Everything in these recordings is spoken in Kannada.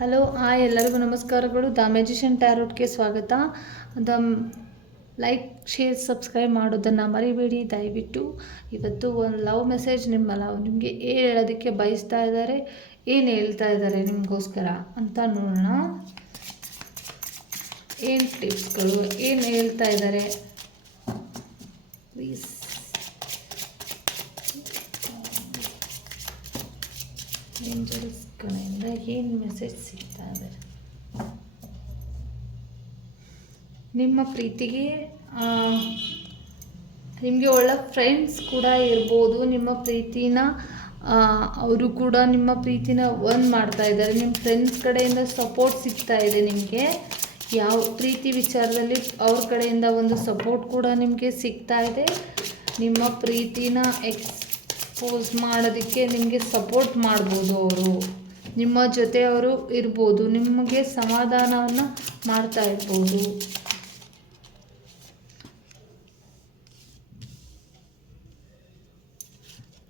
ಹಲೋ, ಆ ಎಲ್ಲರಿಗೂ ನಮಸ್ಕಾರಗಳು. ದ ಮ್ಯಾಜಿಷಿಯನ್ ಟ್ಯಾರೋಟ್ಗೆ ಸ್ವಾಗತ. ದ ಲೈಕ್, ಶೇರ್, ಸಬ್ಸ್ಕ್ರೈಬ್ ಮಾಡೋದನ್ನು ಮರಿಬೇಡಿ. ದಯವಿಟ್ಟು ಇವತ್ತು ಒಂದು ಲವ್ ಮೆಸೇಜ್ ನಿಮ್ಮ ಲವ್ ನಿಮಗೆ ಏನು ಹೇಳೋದಕ್ಕೆ ಬಯಸ್ತಾ ಇದ್ದಾರೆ, ಏನು ಹೇಳ್ತಾ ಇದ್ದಾರೆ ನಿಮಗೋಸ್ಕರ ಅಂತ ನೋಡೋಣ. ಏನು ಟಿಪ್ಸ್ಗಳು, ಏನು ಹೇಳ್ತಾ ಇದ್ದಾರೆ? ಪ್ಲೀಸ್ ಏಂಜಲ್ಸ್ ಕಡೆಯಿಂದ ಏನು ಮೆಸೇಜ್ ಸಿಗ್ತಾ ಇದೆ ನಿಮ್ಮ ಪ್ರೀತಿಗೆ ನಿಮಗೆ ಒಳ್ಳೆ ಫ್ರೆಂಡ್ಸ್ ಕೂಡ ಇರ್ಬೋದು. ನಿಮ್ಮ ಪ್ರೀತಿನ ಅವರು ಕೂಡ ನಿಮ್ಮ ಪ್ರೀತಿನ ಒಂದು ಮಾಡ್ತಾ ಇದ್ದಾರೆ. ನಿಮ್ಮ ಫ್ರೆಂಡ್ಸ್ ಕಡೆಯಿಂದ ಸಪೋರ್ಟ್ ಸಿಗ್ತಾ ಇದೆ ನಿಮಗೆ. ಯಾವ ಪ್ರೀತಿ ವಿಚಾರದಲ್ಲಿ ಅವ್ರ ಕಡೆಯಿಂದ ಒಂದು ಸಪೋರ್ಟ್ ಕೂಡ ನಿಮಗೆ ಸಿಗ್ತಾ ಇದೆ. ನಿಮ್ಮ ಪ್ರೀತಿನ ಎಕ್ಸ್ಪೋಸ್ ಮಾಡೋದಕ್ಕೆ ನಿಮಗೆ ಸಪೋರ್ಟ್ ಮಾಡ್ಬೋದು ಅವರು. ನಿಮ್ಮ ಜೊತೆ ಅವರು ಇರ್ಬೋದು. ನಿಮಗೆ ಸಮಾಧಾನವನ್ನು ಮಾಡ್ತಾ ಇರ್ಬೋದು.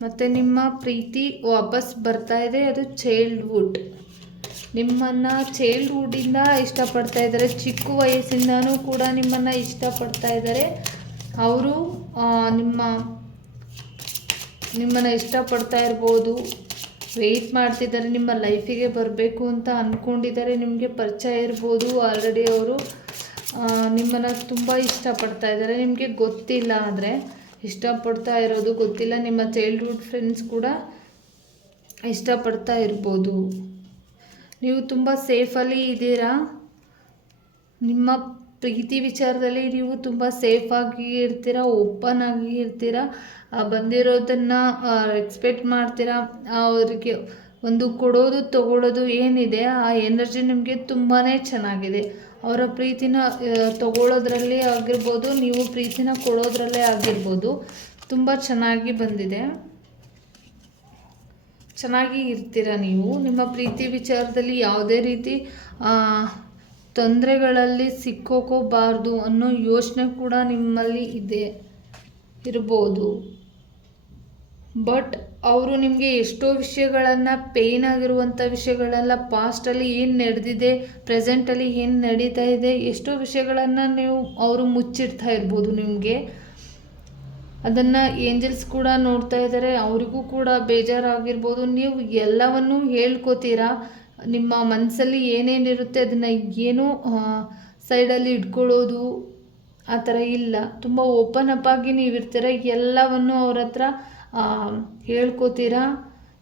ಮತ್ತು ನಿಮ್ಮ ಪ್ರೀತಿ ವಾಪಸ್ ಬರ್ತಾ ಇದೆ. ಅದು ಚೈಲ್ಡ್ಹುಡ್ ನಿಮ್ಮನ್ನು ಚೈಲ್ಡ್ಹುಡ್ಡಿಂದ ಇಷ್ಟಪಡ್ತಾ ಇದ್ದಾರೆ. ಚಿಕ್ಕ ವಯಸ್ಸಿಂದನೂ ಕೂಡ ನಿಮ್ಮನ್ನು ಇಷ್ಟಪಡ್ತಾ ಇದ್ದಾರೆ. ಅವರು ನಿಮ್ಮ ನಿಮ್ಮನ್ನು ಇಷ್ಟಪಡ್ತಾ ಇರ್ಬೋದು. ವೆಯ್ಟ್ ಮಾಡ್ತಿದ್ದಾರೆ, ನಿಮ್ಮ ಲೈಫಿಗೆ ಬರಬೇಕು ಅಂತ ಅಂದ್ಕೊಂಡಿದ್ದಾರೆ ನಿಮಗೆ ಪರಿಚಯ ಇರ್ಬೋದು. ಆಲ್ರೆಡಿ ಅವರು ನಿಮ್ಮನ್ನು ತುಂಬ ಇಷ್ಟಪಡ್ತಾ ಇದ್ದಾರೆ. ನಿಮಗೆ ಗೊತ್ತಿಲ್ಲ ಆದರೆ ಇಷ್ಟಪಡ್ತಾ ಇರೋದು ಗೊತ್ತಿಲ್ಲ. ನಿಮ್ಮ ಚೈಲ್ಡ್ಹುಡ್ ಫ್ರೆಂಡ್ಸ್ ಕೂಡ ಇಷ್ಟಪಡ್ತಾ ಇರ್ಬೋದು. ನೀವು ತುಂಬ ಸೇಫಲ್ಲಿ ಇದ್ದೀರಾ? ನಿಮ್ಮ ಪ್ರೀತಿ ವಿಚಾರದಲ್ಲಿ ನೀವು ತುಂಬ ಸೇಫಾಗಿ ಇರ್ತೀರ ಓಪನ್ ಆಗಿ ಇರ್ತೀರ? ಬಂದಿರೋದನ್ನು ಎಕ್ಸ್ಪೆಕ್ಟ್ ಮಾಡ್ತೀರಾ? ಅವರಿಗೆ ಒಂದು ಕೊಡೋದು, ತಗೊಳ್ಳೋದು ಏನಿದೆ, ಆ ಎನರ್ಜಿ ನಿಮಗೆ ತುಂಬಾ ಚೆನ್ನಾಗಿದೆ. ಅವರ ಪ್ರೀತಿನ ತಗೊಳ್ಳೋದ್ರಲ್ಲಿ ಆಗಿರ್ಬೋದು, ನೀವು ಪ್ರೀತಿನ ಕೊಡೋದ್ರಲ್ಲೇ ಆಗಿರ್ಬೋದು. ತುಂಬ ಚೆನ್ನಾಗಿ ಬಂದಿದೆ. ಚೆನ್ನಾಗಿ ಇರ್ತೀರ ನೀವು? ನಿಮ್ಮ ಪ್ರೀತಿ ವಿಚಾರದಲ್ಲಿ ಯಾವುದೇ ರೀತಿ ತೊಂದರೆಗಳಲ್ಲಿ ಸಿಕ್ಕೋಕೋಬಾರ್ದು ಅನ್ನೋ ಯೋಚನೆ ಕೂಡ ನಿಮ್ಮಲ್ಲಿ ಇದೆ, ಇರ್ಬೋದು. ಬಟ್ ಅವರು ನಿಮಗೆ ಎಷ್ಟೋ ವಿಷಯಗಳನ್ನು ಪೇಯ್ನ್ ಆಗಿರುವಂಥ ವಿಷಯಗಳೆಲ್ಲ ಪಾಸ್ಟಲ್ಲಿ ಏನು ನಡೆದಿದೆ ಪ್ರೆಸೆಂಟಲ್ಲಿ ಏನು ನಡೀತಾ ಇದೆ, ಎಷ್ಟೋ ವಿಷಯಗಳನ್ನು ನೀವು ಅವರು ಮುಚ್ಚಿಡ್ತಾ ಇರ್ಬೋದು ನಿಮಗೆ. ಅದನ್ನು ಏಂಜಲ್ಸ್ ಕೂಡ ನೋಡ್ತಾ ಇದ್ದಾರೆ ಅವರಿಗೂ ಕೂಡ ಬೇಜಾರಾಗಿರ್ಬೋದು. ನೀವು ಎಲ್ಲವನ್ನೂ ಹೇಳ್ಕೋತೀರಾ? ನಿಮ್ಮ ಮನಸ್ಸಲ್ಲಿ ಏನೇನಿರುತ್ತೆ ಅದನ್ನು ಏನೂ ಸೈಡಲ್ಲಿ ಇಟ್ಕೊಳ್ಳೋದು ಆ ಥರ ಇಲ್ಲ. ತುಂಬ ಓಪನ್ ಅಪ್ ಆಗಿ ನೀವು ಇರ್ತೀರ ಎಲ್ಲವನ್ನು ಅವ್ರ ಹತ್ರ ಹೇಳ್ಕೋತೀರಾ,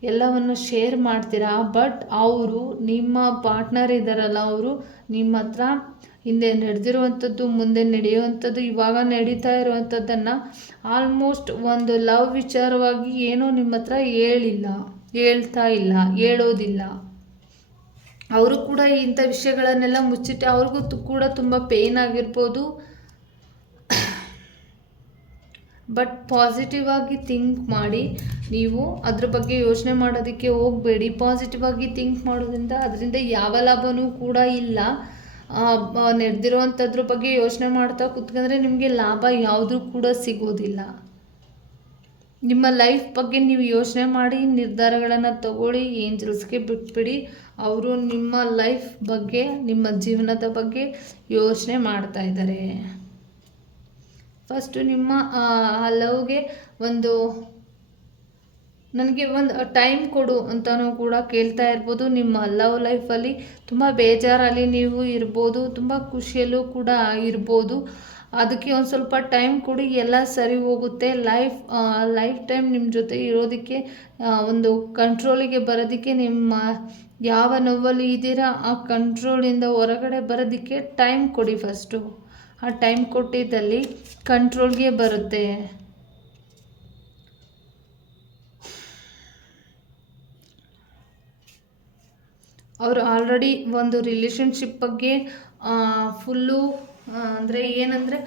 ಎಲ್ಲವನ್ನು ಶೇರ್ ಮಾಡ್ತೀರಾ? ಬಟ್ ಅವರು, ನಿಮ್ಮ ಪಾರ್ಟ್ನರ್ ಇದ್ದಾರಲ್ಲ ಅವರು, ನಿಮ್ಮ ಹತ್ರ ಹಿಂದೆ ನಡೆದಿರುವಂಥದ್ದು, ಮುಂದೆ ನಡೆಯುವಂಥದ್ದು, ಇವಾಗ ನಡೀತಾ ಇರುವಂಥದ್ದನ್ನು ಆಲ್ಮೋಸ್ಟ್ ಒಂದು ಲವ್ ವಿಚಾರವಾಗಿ ಏನೂ ನಿಮ್ಮ ಹತ್ರ ಹೇಳಿಲ್ಲ, ಹೇಳ್ತಾ ಇಲ್ಲ, ಹೇಳೋದಿಲ್ಲ. ಅವರು ಕೂಡ ಇಂಥ ವಿಷಯಗಳನ್ನೆಲ್ಲ ಮುಚ್ಚಿಟ್ಟು ಅವ್ರಿಗೂ ಕೂಡ ತುಂಬ ಪೇಯ್ನ್ ಆಗಿರ್ಬೋದು. ಬಟ್ ಪಾಸಿಟಿವ್ ಆಗಿ ಥಿಂಕ್ ಮಾಡಿ, ನೀವು ಅದ್ರ ಬಗ್ಗೆ ಯೋಚನೆ ಮಾಡೋದಕ್ಕೆ ಹೋಗಬೇಡಿ. ಪಾಸಿಟಿವ್ ಆಗಿ ಥಿಂಕ್ ಮಾಡೋದ್ರಿಂದ ಅದರಿಂದ ಯಾವ ಲಾಭವೂ ಕೂಡ ಇಲ್ಲ. ನಡೆದಿರೋವಂಥದ್ರ ಬಗ್ಗೆ ಯೋಚನೆ ಮಾಡ್ತಾ ಕೂತ್ಕೊಂಡ್ರೆ ನಿಮಗೆ ಲಾಭ ಯಾವುದೂ ಕೂಡ ಸಿಗೋದಿಲ್ಲ. ನಿಮ್ಮ ಲೈಫ್ ಬಗ್ಗೆ ನೀವು ಯೋಚನೆ ಮಾಡಿ, ನಿರ್ಧಾರಗಳನ್ನು ತಗೊಳ್ಳಿ ಏಂಜಲ್ಸ್ಗೆ ಬಿಟ್ಬಿಡಿ. ಅವರು ನಿಮ್ಮ ಲೈಫ್ ಬಗ್ಗೆ, ನಿಮ್ಮ ಜೀವನದ ಬಗ್ಗೆ ಯೋಚನೆ ಮಾಡ್ತಾ ಇದ್ದಾರೆ ಫಸ್ಟು ನಿಮ್ಮ, ಆ ಲವ್ಗೆ ಒಂದು ನನಗೆ ಒಂದು ಟೈಮ್ ಕೊಡು ಅಂತಲೂ ಕೂಡ ಕೇಳ್ತಾ ಇರ್ಬೋದು. ನಿಮ್ಮ ಲವ್ ಲೈಫಲ್ಲಿ ತುಂಬ ಬೇಜಾರಲ್ಲಿ ನೀವು ಇರ್ಬೋದು, ತುಂಬ ಖುಷಿಯಲ್ಲೂ ಕೂಡ ಇರ್ಬೋದು ಅದಕ್ಕೆ ಒಂದು ಸ್ವಲ್ಪ ಟೈಮ್ ಕೊಡಿ, ಎಲ್ಲ ಸರಿ ಹೋಗುತ್ತೆ. ಲೈಫ್ ಲೈಫ್ ಟೈಮ್ ನಿಮ್ಮ ಜೊತೆ ಇರೋದಕ್ಕೆ ಒಂದು ಕಂಟ್ರೋಲಿಗೆ ಬರೋದಕ್ಕೆ, ನಿಮ್ಮ ಯಾವ ನೋವಲ್ಲಿ ಇದ್ದೀರಾ, ಆ ಕಂಟ್ರೋಲಿಂದ ಹೊರಗಡೆ ಬರೋದಕ್ಕೆ ಟೈಮ್ ಕೊಡಿ ಫಸ್ಟು ಆ ಟೈಮ್ ಕೊಟ್ಟಿದ್ದಲ್ಲಿ ಕಂಟ್ರೋಲ್ಗೆ ಬರುತ್ತೆ. ಅವರು ಆಲ್ರೆಡಿ ಒಂದು ರಿಲೇಷನ್ಶಿಪ್ ಬಗ್ಗೆ ಫುಲ್ಲು ಅಂದರೆ ಏನಂದರೆ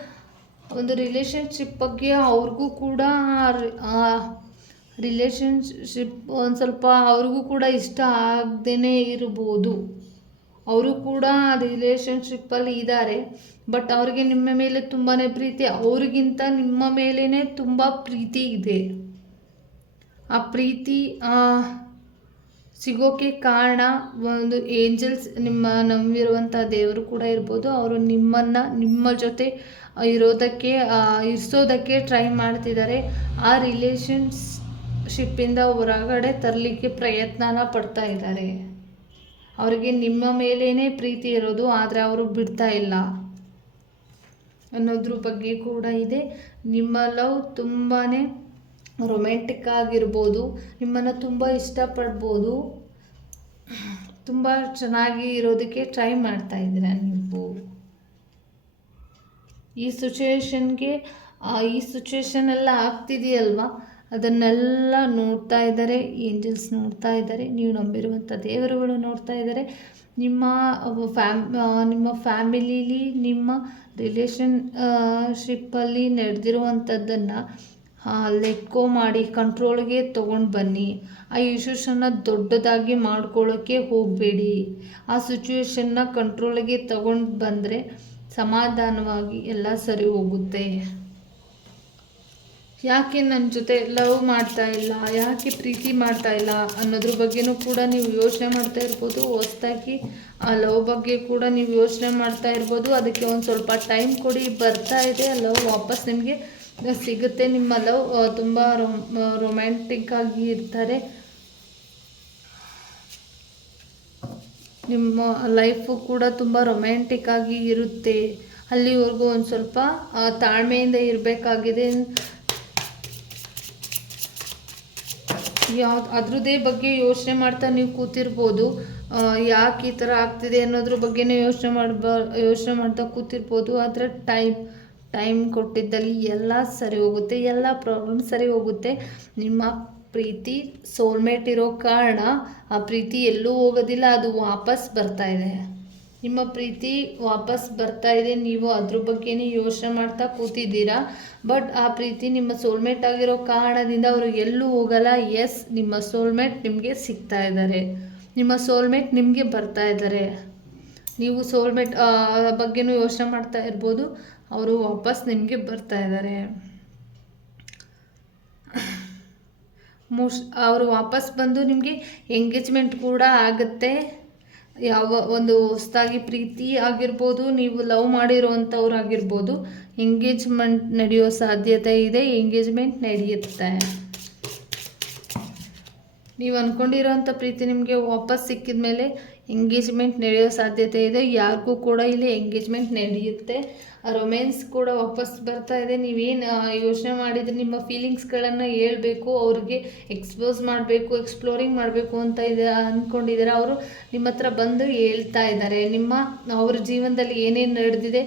ಒಂದು ರಿಲೇಷನ್ಶಿಪ್ ಬಗ್ಗೆ ಅವ್ರಿಗೂ ಕೂಡ ರಿಲೇಷನ್ಶಿಪ್ ಒಂದು ಸ್ವಲ್ಪ ಅವ್ರಿಗೂ ಕೂಡ ಇಷ್ಟ ಆಗದೇ ಇರ್ಬೋದು. ಅವರು ಕೂಡ ರಿಲೇಷನ್ಶಿಪ್ಪಲ್ಲಿ ಇದ್ದಾರೆ ಬಟ್ ಅವ್ರಿಗೆ ನಿಮ್ಮ ಮೇಲೆ ತುಂಬಾ ಪ್ರೀತಿ, ಅವ್ರಿಗಿಂತ ನಿಮ್ಮ ಮೇಲೇ ತುಂಬ ಪ್ರೀತಿ ಇದೆ. ಆ ಪ್ರೀತಿ ಸಿಗೋಕ್ಕೆ ಕಾರಣ ಒಂದು ಏಂಜಲ್ಸ್ ನಿಮ್ಮ ನಂಬಿರುವಂಥ ದೇವರು ಕೂಡ ಇರ್ಬೋದು. ಅವರು ನಿಮ್ಮನ್ನು ನಿಮ್ಮ ಜೊತೆ ಇರೋದಕ್ಕೆ ಇರಿಸೋದಕ್ಕೆ ಟ್ರೈ ಮಾಡ್ತಿದ್ದಾರೆ. ಆ ರಿಲೇಷನ್ಶಿಪ್ಪಿಂದ ಹೊರಗಡೆ ತರಲಿಕ್ಕೆ ಪ್ರಯತ್ನನ ಪಡ್ತಾ ಇದ್ದಾರೆ. ಅವರಿಗೆ ನಿಮ್ಮ ಮೇಲೇ ಪ್ರೀತಿ ಇರೋದು, ಆದರೆ ಅವರು ಬಿಡ್ತಾ ಇಲ್ಲ ಅನ್ನೋದ್ರ ಬಗ್ಗೆ ಕೂಡ ಇದೆ. ನಿಮ್ಮ ಲವ್ ತುಂಬಾ ರೊಮ್ಯಾಂಟಿಕ್ ಆಗಿರ್ಬೋದು, ನಿಮ್ಮನ್ನು ತುಂಬ ಇಷ್ಟಪಡ್ಬೋದು, ತುಂಬ ಚೆನ್ನಾಗಿ ಇರೋದಕ್ಕೆ ಟ್ರೈ ಮಾಡ್ತಾ ಇದ್ದೀರಾ ನೀವು? ಈ ಸಿಚುವೇಶನ್ಗೆ ಈ ಸಿಚುವೇಶನ್ ಎಲ್ಲ ಆಗ್ತಿದೆಯಲ್ವಾ? ಅದನ್ನೆಲ್ಲ ನೋಡ್ತಾ ಇದ್ದಾರೆ ಏಂಜಲ್ಸ್ ನೋಡ್ತಾ ಇದ್ದಾರೆ, ನೀವು ನಂಬಿರುವಂಥ ದೇವರುಗಳು ನೋಡ್ತಾ ಇದ್ದಾರೆ. ನಿಮ್ಮ ಫ್ಯಾಮ್ ನಿಮ್ಮ ಫ್ಯಾಮಿಲೀಲಿ ನಿಮ್ಮ ರಿಲೇಷನ್ ಶಿಪ್ಪಲ್ಲಿ ನಡೆದಿರುವಂಥದ್ದನ್ನು ಲೆಟ್ಕೋ ಮಾಡಿ ಕಂಟ್ರೋಲ್ಗೆ ತೊಗೊಂಡು ಬನ್ನಿ. ಆ ಇಶ್ಯೂಸನ್ನು ದೊಡ್ಡದಾಗಿ ಮಾಡ್ಕೊಳ್ಳೋಕ್ಕೆ ಹೋಗಬೇಡಿ. ಆ ಸಿಚುವೇಶನ್ನ ಕಂಟ್ರೋಲ್ಗೆ ತಗೊಂಡು ಬಂದರೆ ಸಮಾಧಾನವಾಗಿ ಎಲ್ಲ ಸರಿ ಹೋಗುತ್ತೆ. ಯಾಕೆ ನನ್ನ ಜೊತೆ ಲವ್ ಮಾಡ್ತಾ ಇಲ್ಲ? ಯಾಕೆ ಪ್ರೀತಿ ಮಾಡ್ತಾ ಇಲ್ಲ? ಅನ್ನೋದ್ರ ಬಗ್ಗೆನೂ ಕೂಡ ನೀವು ಯೋಚನೆ ಮಾಡ್ತಾ ಇರ್ಬೋದು. ಹೊಸ್ದಾಗಿ ಆ ಲವ್ ಬಗ್ಗೆ ಕೂಡ ನೀವು ಯೋಚನೆ ಮಾಡ್ತಾ ಇರ್ಬೋದು. ಅದಕ್ಕೆ ಒಂದು ಸ್ವಲ್ಪ ಟೈಮ್ ಕೊಡಿ. ಬರ್ತಾ ಇದೆ. ಲವ್ ವಾಪಸ್ ನಿಮಗೆ ಸಿಗುತ್ತೆ. ನಿಮ್ಮ ಲವ್ ತುಂಬ ರೊಮ್ಯಾಂಟಿಕ್ ಆಗಿ ಇರ್ತಾರೆ. ನಿಮ್ಮ ಲೈಫು ಕೂಡ ತುಂಬ ರೊಮ್ಯಾಂಟಿಕ್ ಆಗಿ ಇರುತ್ತೆ. ಅಲ್ಲಿವರೆಗೂ ಒಂದು ಸ್ವಲ್ಪ ತಾಳ್ಮೆಯಿಂದ ಇರಬೇಕಾಗಿದೆ. ಯಾವ, ಅದ್ರದ್ದೇ ಬಗ್ಗೆ ಯೋಚನೆ ಮಾಡ್ತಾ ನೀವು ಕೂತಿರ್ಬೋದು. ಯಾಕೆ ಈ ಥರ ಆಗ್ತಿದೆ ಅನ್ನೋದ್ರ ಬಗ್ಗೆನೇ ಯೋಚನೆ ಮಾಡ್ಬ, ಯೋಚನೆ ಮಾಡ್ತಾ ಕೂತಿರ್ಬೋದು. ಆದರೆ ಟೈಮ್ ಟೈಮ್ ಕೊಟ್ಟಿದ್ದಲ್ಲಿ ಎಲ್ಲ ಸರಿ ಹೋಗುತ್ತೆ, ಎಲ್ಲ ಪ್ರಾಬ್ಲಮ್ ಸರಿ ಹೋಗುತ್ತೆ. ನಿಮ್ಮ ಪ್ರೀತಿ ಸೋಲ್ಮೇಟ್ ಇರೋ ಕಾರಣ ಆ ಪ್ರೀತಿ ಎಲ್ಲೂ ಹೋಗೋದಿಲ್ಲ, ಅದು ವಾಪಸ್ ಬರ್ತಾ ಇದೆ. ನಿಮ್ಮ ಪ್ರೀತಿ ವಾಪಸ್ ಬರ್ತಾ ಇದೆ, ನೀವು ಅದ್ರ ಬಗ್ಗೆನೇ ಯೋಚನೆ ಮಾಡ್ತಾ ಕೂತಿದ್ದೀರಾ. ಬಟ್ ಆ ಪ್ರೀತಿ ನಿಮ್ಮ ಸೋಲ್ಮೇಟ್ ಆಗಿರೋ ಕಾರಣದಿಂದ ಅವರು ಎಲ್ಲೂ ಹೋಗಲ್ಲ. ಎಸ್ ನಿಮ್ಮ ಸೋಲ್ಮೇಟ್ ನಿಮಗೆ ಸಿಗ್ತಾ ಇದ್ದಾರೆ. ನಿಮ್ಮ ಸೋಲ್ಮೇಟ್ ನಿಮಗೆ ಬರ್ತಾ ಇದ್ದಾರೆ. ನೀವು ಸೋಲ್ಮೇಟ್ ಬಗ್ಗೆನೂ ಯೋಚನೆ ಮಾಡ್ತಾ ಇರ್ಬೋದು. ಅವರು ವಾಪಸ್ ನಿಮಗೆ ಬರ್ತಾ ಇದ್ದಾರೆ ಮೋಸ್ಟ್ ಅವರು ವಾಪಸ್ ಬಂದು ನಿಮಗೆ ಎಂಗೇಜ್ಮೆಂಟ್ ಕೂಡ ಆಗುತ್ತೆ. ಯಾವ ಒಂದು ಹೊಸದಾಗಿ ಪ್ರೀತಿ ಆಗಿರ್ಬೋದು, ನೀವು ಲವ್ ಮಾಡಿರೋವಂಥವ್ರು ಆಗಿರ್ಬೋದು ಎಂಗೇಜ್ಮೆಂಟ್ ನಡೆಯೋ ಸಾಧ್ಯತೆ ಇದೆ ಎಂಗೇಜ್ಮೆಂಟ್ ನಡೆಯುತ್ತೆ. ನೀವು ಅಂದ್ಕೊಂಡಿರೋಂಥ ಪ್ರೀತಿ ನಿಮಗೆ ವಾಪಸ್ ಸಿಕ್ಕಿದ ಮೇಲೆ ಎಂಗೇಜ್ಮೆಂಟ್ ನಡೆಯೋ ಸಾಧ್ಯತೆ ಇದೆ. ಯಾರಿಗೂ ಕೂಡ ಇಲ್ಲಿ ಎಂಗೇಜ್ಮೆಂಟ್ ನಡೆಯುತ್ತೆ. ರೊಮ್ಯಾನ್ಸ್ ಕೂಡ ವಾಪಸ್ ಬರ್ತಾ ಇದೆ. ನೀವೇನು ಯೋಚನೆ ಮಾಡಿದರೆ ನಿಮ್ಮ ಫೀಲಿಂಗ್ಸ್ಗಳನ್ನು ಹೇಳಬೇಕು, ಅವ್ರಿಗೆ ಎಕ್ಸ್ಪೋಸ್ ಮಾಡಬೇಕು ಎಕ್ಸ್ಪ್ಲೋರಿಂಗ್ ಮಾಡಬೇಕು ಅಂತ ಇದೆ ಅಂದ್ಕೊಂಡಿದ್ದಾರೆ ಅವರು ನಿಮ್ಮ ಹತ್ರ ಬಂದು ಹೇಳ್ತಾ ಇದ್ದಾರೆ. ನಿಮ್ಮ, ಅವ್ರ ಜೀವನದಲ್ಲಿ ಏನೇನು ನಡೆದಿದೆ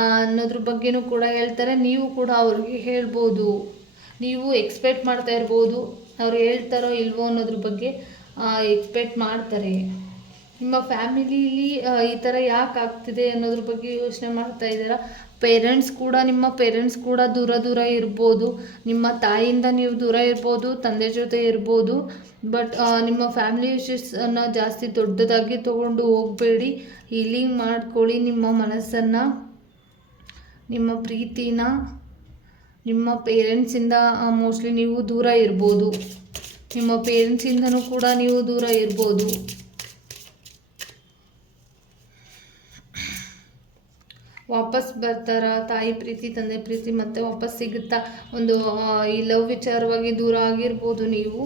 ಅನ್ನೋದ್ರ ಬಗ್ಗೆನೂ ಕೂಡ ಹೇಳ್ತಾರೆ. ನೀವು ಕೂಡ ಅವ್ರಿಗೆ ಹೇಳ್ಬೋದು. ನೀವು ಎಕ್ಸ್ಪೆಕ್ಟ್ ಮಾಡ್ತಾ ಇರ್ಬೋದು. ಅವ್ರು ಹೇಳ್ತಾರೋ ಇಲ್ವೋ ಅನ್ನೋದ್ರ ಬಗ್ಗೆ ಎಕ್ಸ್ಪೆಕ್ಟ್ ಮಾಡ್ತಾರೆ. ನಿಮ್ಮ ಫ್ಯಾಮಿಲೀಲಿ ಈ ಥರ ಯಾಕೆ ಆಗ್ತಿದೆ ಅನ್ನೋದ್ರ ಬಗ್ಗೆ ಯೋಚನೆ ಮಾಡ್ತಾ ಇದ್ದೀರಾ? ಪೇರೆಂಟ್ಸ್ ಕೂಡ, ನಿಮ್ಮ ಪೇರೆಂಟ್ಸ್ ಕೂಡ ದೂರ ದೂರ ಇರ್ಬೋದು. ನಿಮ್ಮ ತಾಯಿಯಿಂದ ನೀವು ದೂರ ಇರ್ಬೋದು, ತಂದೆ ಜೊತೆ ಇರ್ಬೋದು. ಬಟ್ ನಿಮ್ಮ ಫ್ಯಾಮಿಲಿ ಇಶ್ಯೂಸನ್ನು ಜಾಸ್ತಿ ದೊಡ್ಡದಾಗಿ ತೊಗೊಂಡು ಹೋಗಬೇಡಿ. ಹೀಲಿಂಗ್ ಮಾಡ್ಕೊಳ್ಳಿ ನಿಮ್ಮ ಮನಸ್ಸನ್ನು, ನಿಮ್ಮ ಪ್ರೀತಿನ. ನಿಮ್ಮ ಪೇರೆಂಟ್ಸಿಂದ ಮೋಸ್ಟ್ಲಿ ನೀವು ದೂರ ಇರ್ಬೋದು. ನಿಮ್ಮ ಪೇರೆಂಟ್ಸಿಂದನೂ ಕೂಡ ನೀವು ದೂರ ಇರ್ಬೋದು. ವಾಪಸ್ ಬರ್ತಾರ, ತಾಯಿ ಪ್ರೀತಿ, ತಂದೆ ಪ್ರೀತಿ ಮತ್ತೆ ವಾಪಸ್ ಸಿಗುತ್ತಾ? ಒಂದು ಈ ಲವ್ ವಿಚಾರವಾಗಿ ದೂರ ಆಗಿರ್ಬೋದು ನೀವು.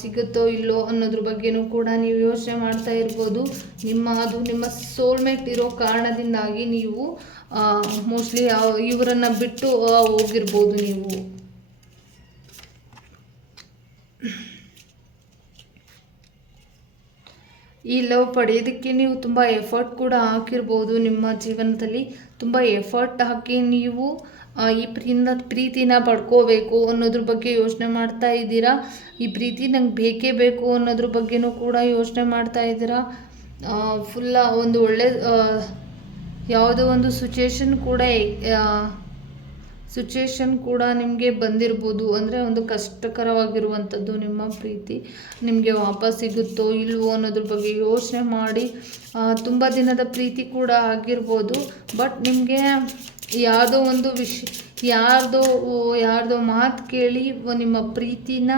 ಸಿಗುತ್ತೋ ಇಲ್ಲೋ ಅನ್ನೋದ್ರ ಬಗ್ಗೆನೂ ಕೂಡ ನೀವು ಯೋಚನೆ ಮಾಡ್ತಾ ಇರ್ಬೋದು. ನಿಮ್ಮ, ಅದು ನಿಮ್ಮ ಸೋಲ್ಮೇಟ್ ಇರೋ ಕಾರಣದಿಂದಾಗಿ ನೀವು ಮೋಸ್ಟ್ಲಿ ಇವರನ್ನು ಬಿಟ್ಟು ಹೋಗಿರ್ಬೋದು ನೀವು. ಈ ಲವ್ ಪಡೆಯೋದಕ್ಕೆ ನೀವು ತುಂಬ ಎಫರ್ಟ್ ಕೂಡ ಹಾಕಿರ್ಬೋದು. ನಿಮ್ಮ ಜೀವನದಲ್ಲಿ ತುಂಬ ಎಫರ್ಟ್ ಹಾಕಿ ನೀವು ಈ ಪ್ರೀತಿನ ಪ್ರೀತಿನ ಪಡ್ಕೋಬೇಕು ಅನ್ನೋದ್ರ ಬಗ್ಗೆ ಯೋಚನೆ ಮಾಡ್ತಾ ಇದ್ದೀರಾ? ಈ ಪ್ರೀತಿ ನಂಗೆ ಬೇಕೇ ಬೇಕು ಅನ್ನೋದ್ರ ಬಗ್ಗೆನೂ ಕೂಡ ಯೋಚನೆ ಮಾಡ್ತಾ ಇದ್ದೀರಾ? ಫುಲ್ಲ ಒಂದು ಒಳ್ಳೆ ಯಾವುದೋ ಒಂದು ಸಿಚುಯೇಷನ್ ಕೂಡ ಸಿಚುವೇಶನ್ ಕೂಡ ನಿಮಗೆ ಬಂದಿರ್ಬೋದು ಅಂದರೆ ಒಂದು ಕಷ್ಟಕರವಾಗಿರುವಂಥದ್ದು ನಿಮ್ಮ ಪ್ರೀತಿ ನಿಮಗೆ ವಾಪಸ್ ಸಿಗುತ್ತೋ ಇಲ್ವೋ ಅನ್ನೋದ್ರ ಬಗ್ಗೆ ಯೋಚನೆ ಮಾಡಿ ತುಂಬ ದಿನದ ಪ್ರೀತಿ ಕೂಡ ಆಗಿರ್ಬೋದು. ಬಟ್ ನಿಮಗೆ ಯಾವುದೋ ಒಂದು ವಿಷ ಯಾರ್ದೋ ಯಾರ್ದೋ ಮಾತು ಕೇಳಿ ನಿಮ್ಮ ಪ್ರೀತಿನ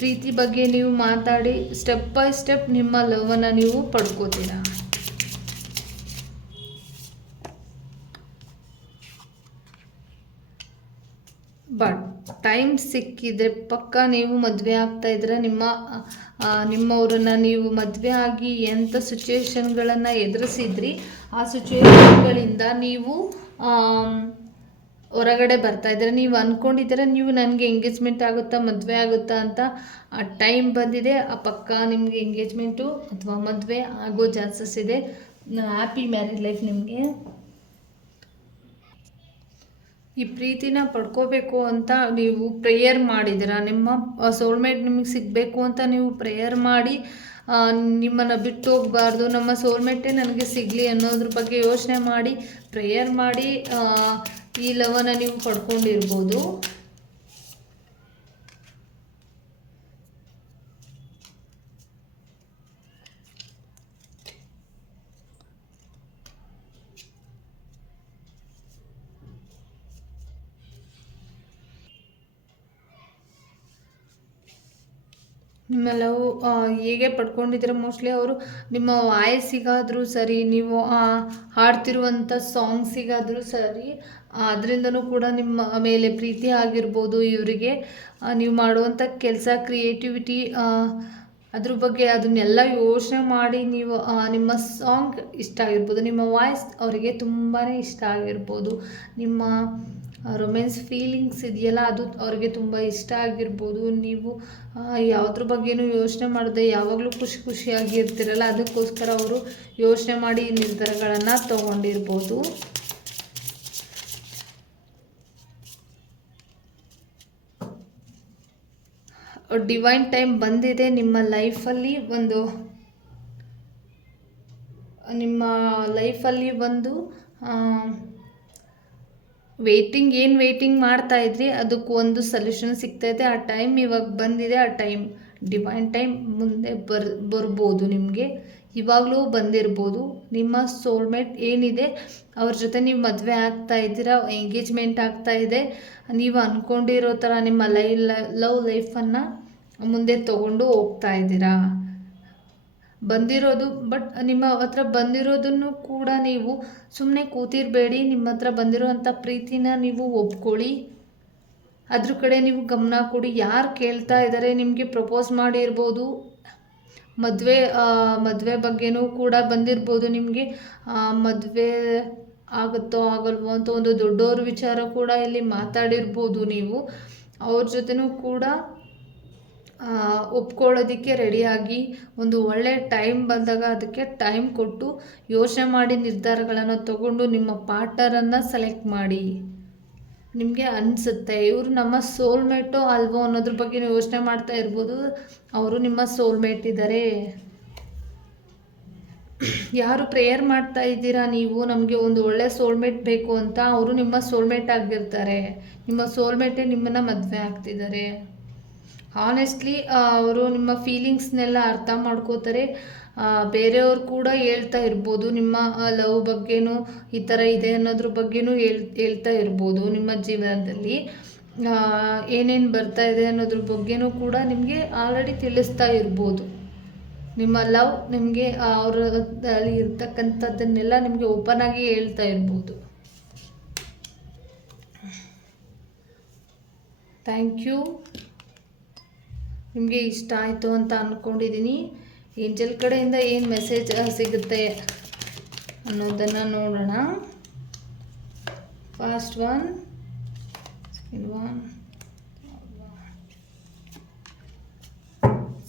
ಪ್ರೀತಿ ಬಗ್ಗೆ ನೀವು ಮಾತಾಡಿ ಸ್ಟೆಪ್ ಬೈ ಸ್ಟೆಪ್ ನಿಮ್ಮ ಲವನ್ನು ನೀವು ಪಡ್ಕೋತೀರಾ? ಬಟ್ ಟೈಮ್ ಸಿಕ್ಕಿದ್ರೆ ಪಕ್ಕ ನೀವು ಮದುವೆ ಆಗ್ತಾ ಇದ್ರೆ ನಿಮ್ಮ ನಿಮ್ಮವ್ರನ್ನ ನೀವು ಮದುವೆ ಆಗಿ ಎಂಥ ಸಿಚುವೇಶನ್ಗಳನ್ನು ಎದುರಿಸಿದ್ರಿ, ಆ ಸಿಚುವೇಶನ್ಗಳಿಂದ ನೀವು ಹೊರಗಡೆ ಬರ್ತಾ ಇದ್ದಾರೆ ನೀವು ಅಂದ್ಕೊಂಡಿದ್ದೀರ ನೀವು ನನಗೆ ಎಂಗೇಜ್ಮೆಂಟ್ ಆಗುತ್ತಾ, ಮದುವೆ ಆಗುತ್ತಾ ಅಂತ ಆ ಟೈಮ್ ಬಂದಿದೆ, ಆ ಪಕ್ಕ ನಿಮಗೆ ಎಂಗೇಜ್ಮೆಂಟು ಅಥವಾ ಮದುವೆ ಆಗೋ ಚಾನ್ಸಸ್ ಇದೆ. ಹ್ಯಾಪಿ ಮ್ಯಾರೇಜ್ ಲೈಫ್ ನಿಮಗೆ. ಈ ಪ್ರೀತಿನ ಪಡ್ಕೋಬೇಕು ಅಂತ ನೀವು ಪ್ರೇಯರ್ ಮಾಡಿದ್ದೀರ? ನಿಮ್ಮ ಸೋಲ್ಮೇಟ್ ನಿಮಗೆ ಸಿಗಬೇಕು ಅಂತ ನೀವು ಪ್ರೇಯರ್ ಮಾಡಿ ನಿಮ್ಮನ್ನು ಬಿಟ್ಟು ಹೋಗಬಾರ್ದು, ನಮ್ಮ ಸೋಲ್ಮೇಟೇ ನನಗೆ ಸಿಗಲಿ ಅನ್ನೋದ್ರ ಬಗ್ಗೆ ಯೋಚನೆ ಮಾಡಿ ಪ್ರೇಯರ್ ಮಾಡಿ ಈ ಲವನ್ನು ನೀವು ಪಡ್ಕೊಂಡಿರ್ಬೋದು. ನಿಮ್ಮ ಹೇಗೆ ಪಡ್ಕೊಂಡಿದ್ದೀರ? ಮೋಸ್ಟ್ಲಿ ಅವರು ನಿಮ್ಮ ವಾಯಸ್ಸಿಗಾದರೂ ಸರಿ, ನೀವು ಹಾಡ್ತಿರುವಂಥ ಸಾಂಗ್ಸಿಗಾದರೂ ಸರಿ ಅದರಿಂದನೂ ಕೂಡ ನಿಮ್ಮ ಮೇಲೆ ಪ್ರೀತಿ ಆಗಿರ್ಬೋದು ಇವರಿಗೆ. ನೀವು ಮಾಡುವಂಥ ಕೆಲಸ, ಕ್ರಿಯೇಟಿವಿಟಿ ಅದ್ರ ಬಗ್ಗೆ ಅದನ್ನೆಲ್ಲ ಯೋಚನೆ ಮಾಡಿ ನೀವು ನಿಮ್ಮ ಸಾಂಗ್ ಇಷ್ಟ ಆಗಿರ್ಬೋದು, ನಿಮ್ಮ ವಾಯ್ಸ್ ಅವರಿಗೆ ತುಂಬಾ ಇಷ್ಟ ಆಗಿರ್ಬೋದು. ನಿಮ್ಮ ರೊಮ್ಯಾನ್ಸ್ ಫೀಲಿಂಗ್ಸ್ ಇದೆಯಲ್ಲ, ಅದು ಅವ್ರಿಗೆ ತುಂಬ ಇಷ್ಟ ಆಗಿರ್ಬೋದು. ನೀವು ಯಾವುದ್ರ ಬಗ್ಗೆನೂ ಯೋಚನೆ ಮಾಡದೆ, ಯಾವಾಗಲೂ ಖುಷಿ ಖುಷಿಯಾಗಿ ಇರ್ತಿರಲ್ಲ, ಅದಕ್ಕೋಸ್ಕರ ಅವರು ಯೋಚನೆ ಮಾಡಿ ನಿರ್ಧಾರಗಳನ್ನು ತಗೊಂಡಿರ್ಬೋದು. ಡಿವೈನ್ ಟೈಮ್ ಬಂದಿದೆ ನಿಮ್ಮ ಲೈಫಲ್ಲಿ ಒಂದು, ನಿಮ್ಮ ಲೈಫಲ್ಲಿ ಒಂದು ವೇಟಿಂಗ್ ಏನು ವೇಟಿಂಗ್ ಮಾಡ್ತಾ ಇದ್ರಿ? ಅದಕ್ಕೆ ಒಂದು ಸೊಲ್ಯೂಷನ್ ಸಿಗ್ತೈತೆ. ಆ ಟೈಮ್ ಇವಾಗ ಬಂದಿದೆ. ಆ ಟೈಮ್ ಡಿವೈನ್ ಟೈಮ್ ಮುಂದೆ ಬರ್, ಬರ್ಬೋದು ನಿಮಗೆ. ಇವಾಗಲೂ ಬಂದಿರ್ಬೋದು. ನಿಮ್ಮ ಸೋಲ್ಮೇಟ್ ಏನಿದೆ, ಅವ್ರ ಜೊತೆ ನೀವು ಮದುವೆ ಆಗ್ತಾ ಇದ್ದೀರಾ ಎಂಗೇಜ್ಮೆಂಟ್ ಆಗ್ತಾ ಇದೆ, ನೀವು ಅಂದ್ಕೊಂಡಿರೋ ಥರ ನಿಮ್ಮ ಲೈ, ಲವ್ ಲೈಫನ್ನು ಮುಂದೆ ತೊಗೊಂಡು ಹೋಗ್ತಾ ಇದ್ದೀರಾ? ಬಂದಿರೋದು ಬಟ್ ನಿಮ್ಮ ಹತ್ರ ಬಂದಿರೋದನ್ನು ಕೂಡ ನೀವು ಸುಮ್ಮನೆ ಕೂತಿರಬೇಡಿ. ನಿಮ್ಮ ಹತ್ರ ಬಂದಿರೋವಂಥ ಪ್ರೀತಿನ ನೀವು ಒಪ್ಕೊಳ್ಳಿ. ಅದ್ರ ಕಡೆ ನೀವು ಗಮನ ಕೊಡಿ. ಯಾರು ಕೇಳ್ತಾ ಇದ್ದಾರೆ ನಿಮಗೆ ಪ್ರಪೋಸ್ ಮಾಡಿರ್ಬೋದು. ಮದುವೆ ಮದುವೆ ಬಗ್ಗೆನೂ ಕೂಡ ಬಂದಿರ್ಬೋದು ನಿಮಗೆ. ಮದುವೆ ಆಗುತ್ತೋ ಆಗಲ್ವೋ ಅಂತ ಒಂದು ದೊಡ್ಡವ್ರ ವಿಚಾರ ಕೂಡ ಇಲ್ಲಿ ಮಾತಾಡಿರ್ಬೋದು ನೀವು. ಅವ್ರ ಜೊತೆನೂ ಕೂಡ ಒಪ್ಕೊಳ್ಳೋದಕ್ಕೆ ರೆಡಿಯಾಗಿ ಒಂದು ಒಳ್ಳೆಯ ಟೈಮ್ ಬಂದಾಗ ಅದಕ್ಕೆ ಟೈಮ್ ಕೊಟ್ಟು ಯೋಚನೆ ಮಾಡಿ ನಿರ್ಧಾರಗಳನ್ನು ತಗೊಂಡು ನಿಮ್ಮ ಪಾರ್ಟ್ನರನ್ನು ಸೆಲೆಕ್ಟ್ ಮಾಡಿ. ನಿಮಗೆ ಅನಿಸುತ್ತೆ, ಇವರು ನಮ್ಮ ಸೋಲ್ಮೇಟೋ ಅಲ್ವೋ ಅನ್ನೋದ್ರ ಬಗ್ಗೆ ಯೋಚನೆ ಮಾಡ್ತಾ ಇರ್ಬೋದು, ಅವರು ನಿಮ್ಮ ಸೋಲ್ಮೇಟ್ ಇದ್ದಾರೆ ಯಾರು ಪ್ರೇಯರ್ ಮಾಡ್ತಾ ಇದ್ದೀರಾ ನೀವು? ನಮಗೆ ಒಂದು ಒಳ್ಳೆ ಸೋಲ್ಮೇಟ್ ಬೇಕು ಅಂತ ಅವರು ನಿಮ್ಮ ಸೋಲ್ಮೇಟ್ ಆಗಿರ್ತಾರೆ. ನಿಮ್ಮ ಸೋಲ್ಮೇಟೇ ನಿಮ್ಮನ್ನು ಮದುವೆ ಆಗ್ತಿದ್ದಾರೆ. ಆನೆಸ್ಟ್ಲಿ ಅವರು ನಿಮ್ಮ ಫೀಲಿಂಗ್ಸ್ನೆಲ್ಲ ಅರ್ಥ ಮಾಡ್ಕೋತಾರೆ. ಬೇರೆಯವ್ರು ಕೂಡ ಹೇಳ್ತಾ ಇರ್ಬೋದು, ನಿಮ್ಮ ಲವ್ ಬಗ್ಗೆನೂ ಈ ಥರ ಇದೆ ಅನ್ನೋದ್ರ ಬಗ್ಗೆನೂ ಹೇಳ್, ಹೇಳ್ತಾ ಇರ್ಬೋದು ನಿಮ್ಮ ಜೀವನದಲ್ಲಿ. ಏನೇನು ಬರ್ತಾ ಇದೆ ಅನ್ನೋದ್ರ ಬಗ್ಗೆನೂ ಕೂಡ ನಿಮಗೆ ಆಲ್ರೆಡಿ ತಿಳಿಸ್ತಾ ಇರ್ಬೋದು. ನಿಮ್ಮ ಲವ್ ನಿಮಗೆ ಅವರಲ್ಲಿ ಇರ್ತಕ್ಕಂಥದ್ದನ್ನೆಲ್ಲ ನಿಮಗೆ ಓಪನ್ ಆಗಿ ಹೇಳ್ತಾ ಇರ್ಬೋದು. ಥ್ಯಾಂಕ್ ಯು ನಿಮಗೆ ಇಷ್ಟ ಆಯಿತು ಅಂತ ಅಂದ್ಕೊಂಡಿದ್ದೀನಿ ಏಂಜಲ್ ಕಡೆಯಿಂದ ಏನು ಮೆಸೇಜ್ ಸಿಗುತ್ತೆ ಅನ್ನೋದನ್ನು ನೋಡೋಣ. First one second one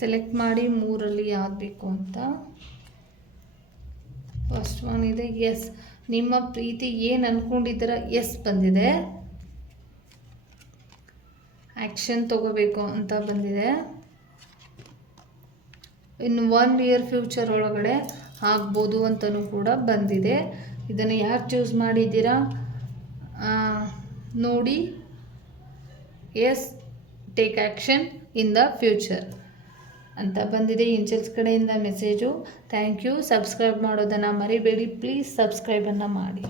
select ಮಾಡಿ ಮೂರಲ್ಲಿ ಯಾವ್ದು ಬೇಕು ಅಂತ. ಫಸ್ಟ್ ಒನ್ ಇದೆ ಎಸ್ ನಿಮ್ಮ ಪ್ರೀತಿ ಏನು ಅಂದ್ಕೊಂಡಿದ್ದೀರ ಎಸ್ ಬಂದಿದೆ. ಆ್ಯಕ್ಷನ್ ತಗೋಬೇಕು ಅಂತ ಬಂದಿದೆ. ಇನ್ನು ಒನ್ ಇಯರ್ ಫ್ಯೂಚರ್ ಒಳಗಡೆ ಆಗ್ಬೋದು ಅಂತಲೂ ಕೂಡ ಬಂದಿದೆ. ಇದನ್ನು ಯಾರು ಚೂಸ್ ಮಾಡಿದ್ದೀರಾ? ನೋಡಿ. Yes take action in the future ಅಂತ ಬಂದಿದೆ ಇಂಚಲ್ಸ್ ಕಡೆಯಿಂದ ಮೆಸೇಜು ಥ್ಯಾಂಕ್ ಯು ಸಬ್ಸ್ಕ್ರೈಬ್ ಮಾಡೋದನ್ನು ಮರಿಬೇಡಿ. ಪ್ಲೀಸ್ ಸಬ್ಸ್ಕ್ರೈಬನ್ನು ಮಾಡಿ.